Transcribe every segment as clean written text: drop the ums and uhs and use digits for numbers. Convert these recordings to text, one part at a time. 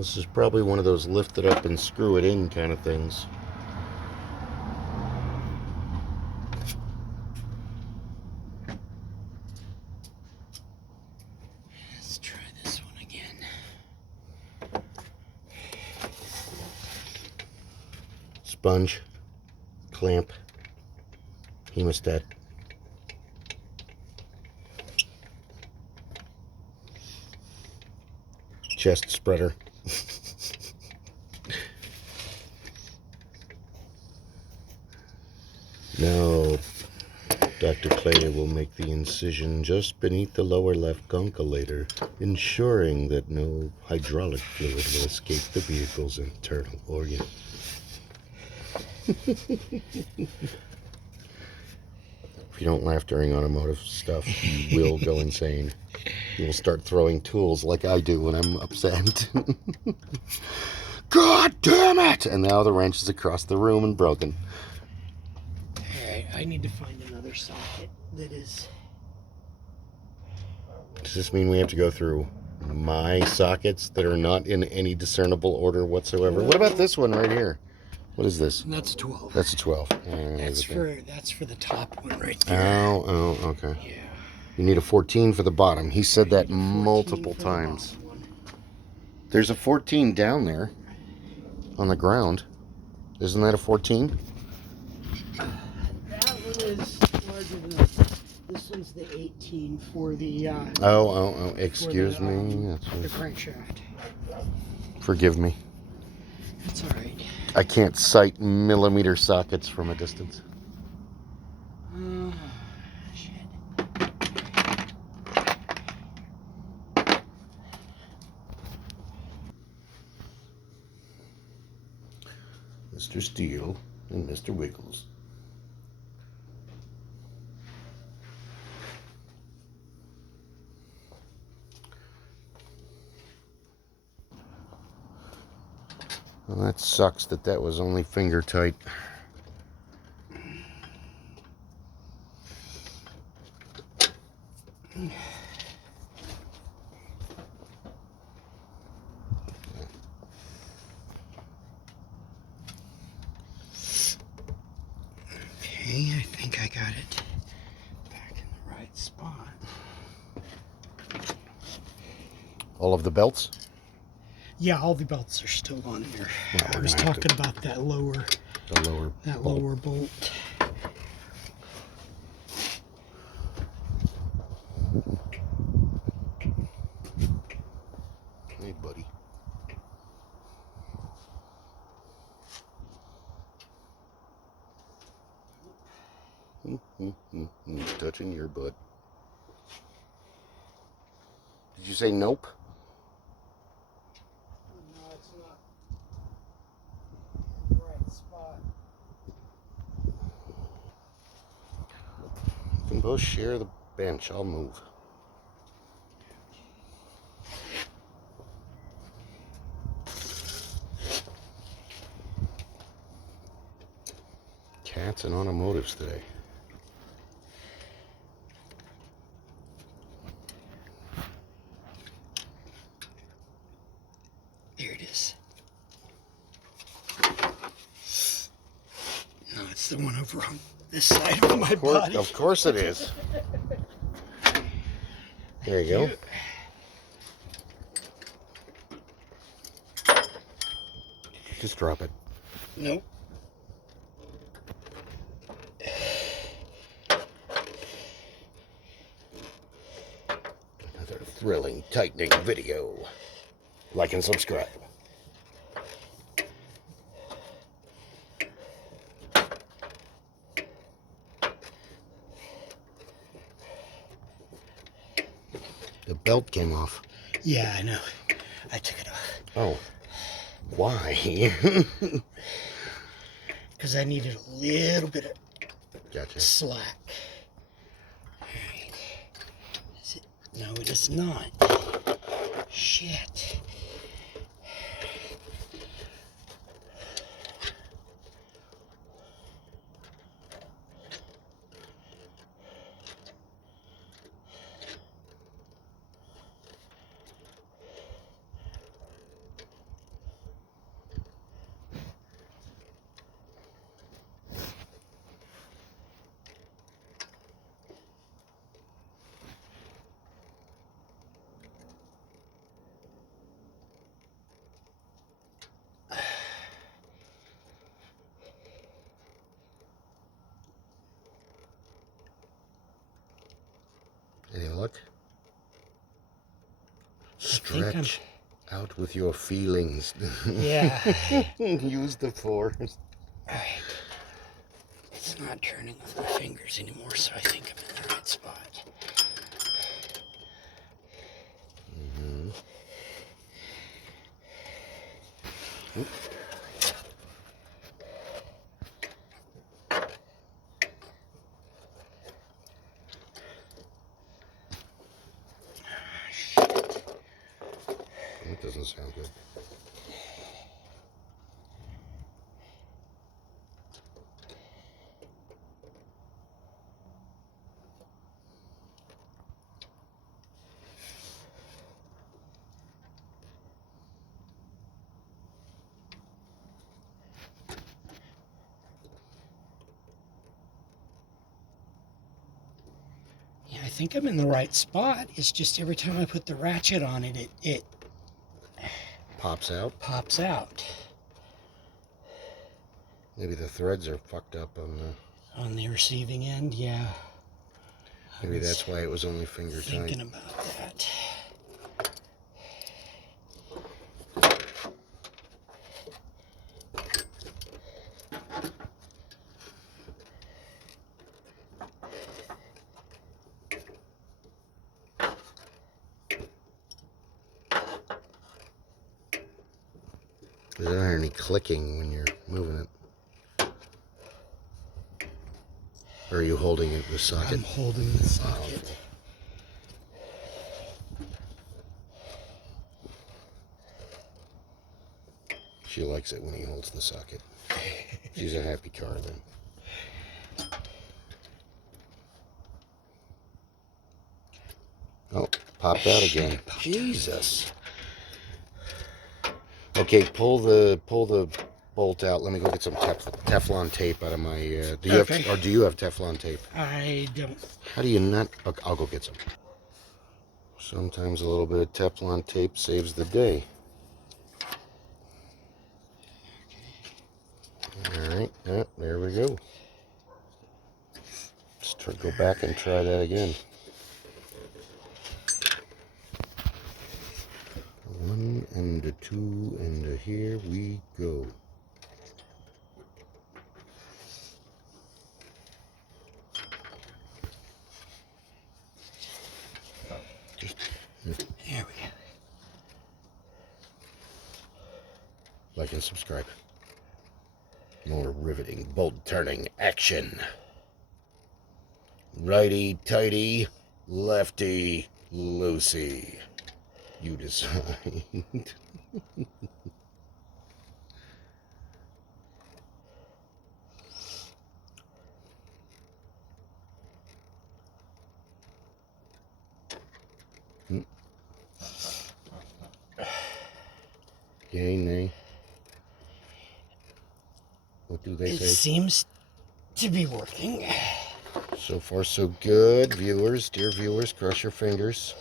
This is probably one of those lift it up and screw it in kind of things. Let's try this one again. Sponge, clamp, hemostat. Chest spreader. Now, Dr. Clay will make the incision just beneath the lower left gunculator, ensuring that no hydraulic fluid will escape the vehicle's internal organ. If you don't laugh during automotive stuff, you will go insane. You will start throwing tools like I do when I'm upset. God damn it! And now the wrench is across the room and broken. Alright, I need to find another socket that is... Does this mean we have to go through my sockets that are not in any discernible order whatsoever? What about this one right here? What is this? That's a 12. That's a 12. That's for the top one right there. Oh, okay. Yeah. You need a 14 for the bottom. He said that multiple times. There's a 14 down there on the ground. Isn't that a 14? That one is larger than this. This one's the 18 for the... excuse me. The crankshaft. Forgive me. That's alright. I can't sight millimeter sockets from a distance. Shit. Mr. Steele and Mr. Wiggles. Well, that sucks that was only finger tight. Okay, I think I got it back in the right spot. All of the belts? Yeah, all the belts are still on there. Well, I was talking about that lower bolt. Hey, buddy. Touching your butt. Did you say nope? No, it's not the right spot. We can both share the bench. I'll move. Cats and automotives today. There it is. No, it's the one over on this side of my body. Of course it is. There you go. Just drop it. Nope. Another thrilling tightening video. Like and subscribe. The belt came off. Yeah, I know. I took it off. Oh. Why? Because I needed a little bit of slack. Alright. Is it? No, it is not. Shit. Any luck? I think Stretch out with your feelings. Yeah. Use the force. Alright. It's not turning with my fingers anymore, so I think I'm in the right spot. Mm-hmm. Oop. That doesn't sound good. Yeah, I think I'm in the right spot. It's just every time I put the ratchet on it, it Pops out. pops out. Maybe the threads are fucked up On the receiving end, yeah. Maybe that's why it was only finger tight. Thinking about that. Is there any clicking when you're moving it? Or are you holding it in the socket? I'm holding the socket. She likes it when he holds the socket. She's a happy car then. Oh, popped out again. Jesus. Okay, pull the bolt out. Let me go get some Teflon tape out of my. Do you have Teflon tape? I don't. How do you not? Okay, I'll go get some. Sometimes a little bit of Teflon tape saves the day. All right, there we go. Let's go back and try that again. 1 and a 2 and here we go. There we go. Like and subscribe. More riveting, bolt turning action. Righty tighty, lefty loosey. You decide. Yay, nay. What do they say? It seems to be working. So far, so good. Viewers, dear viewers, cross your fingers.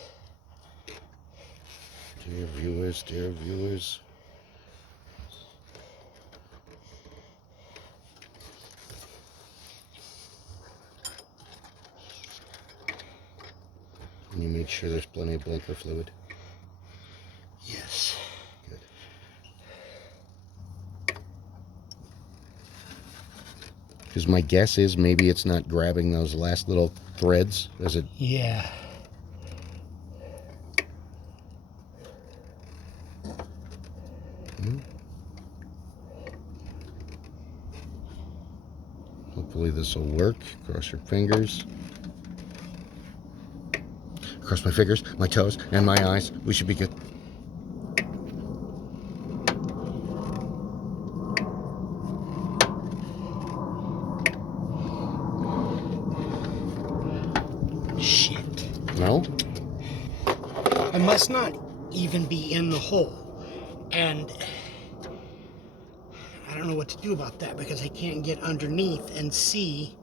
Dear viewers, dear viewers. Can you make sure there's plenty of blinker fluid? Yes. Good. Because my guess is maybe it's not grabbing those last little threads as it... Yeah. Hopefully this will work. Cross your fingers. Cross my fingers, my toes, and my eyes. We should be good. Shit. No? I must not even be in the hole. And I don't know what to do about that because I can't get underneath and see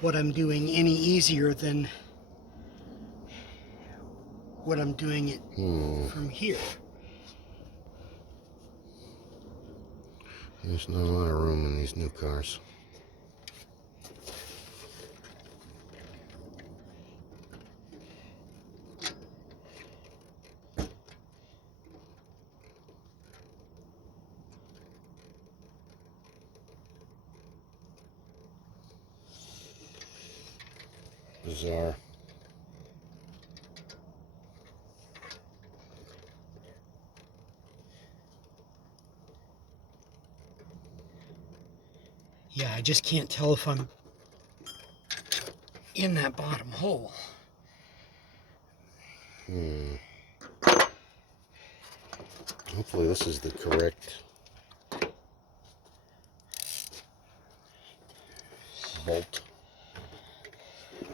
what I'm doing any easier than what I'm doing it from here. There's not a lot of room in these new cars. Bizarre. Yeah, I just can't tell if I'm in that bottom hole. Hopefully this is the correct bolt.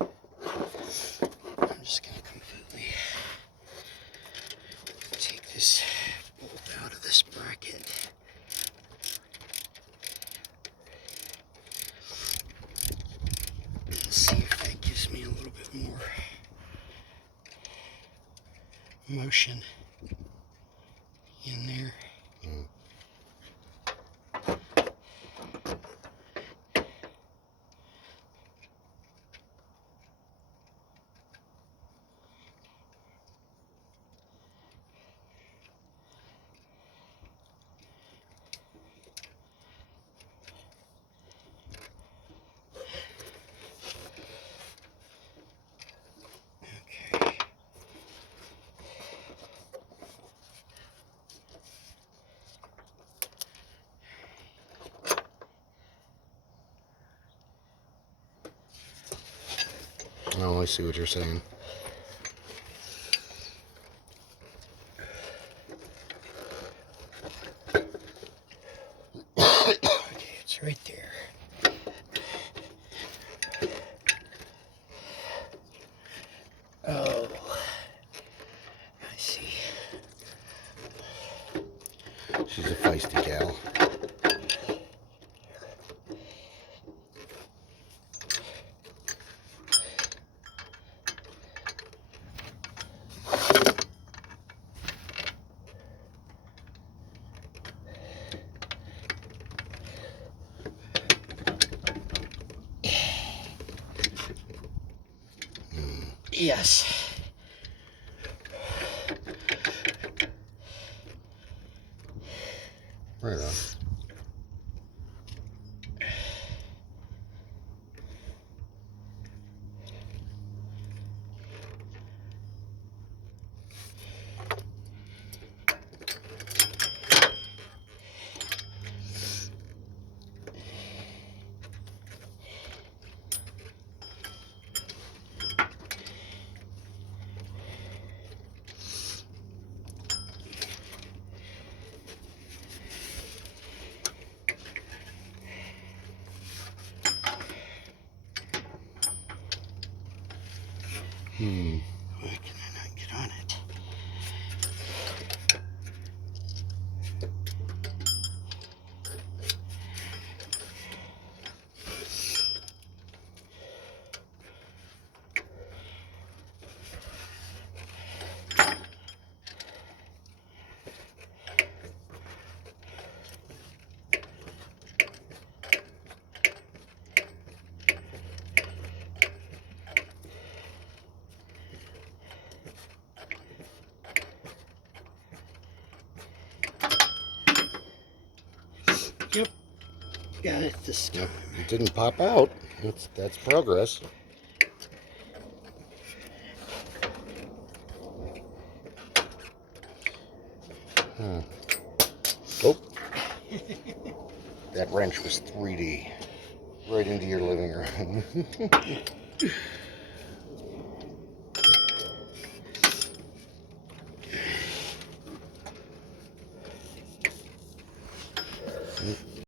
I'm just going to completely take this bolt out of this bracket. And see if that gives me a little bit more motion in there. Oh, I see what you're saying. Okay, it's right there. Oh, I see. She's a feisty gal. Yes. Right on. Why can I not get on it? Yep, got it this time. Yep. It didn't pop out. That's progress. Oh, that wrench was 3D. Right into your living room.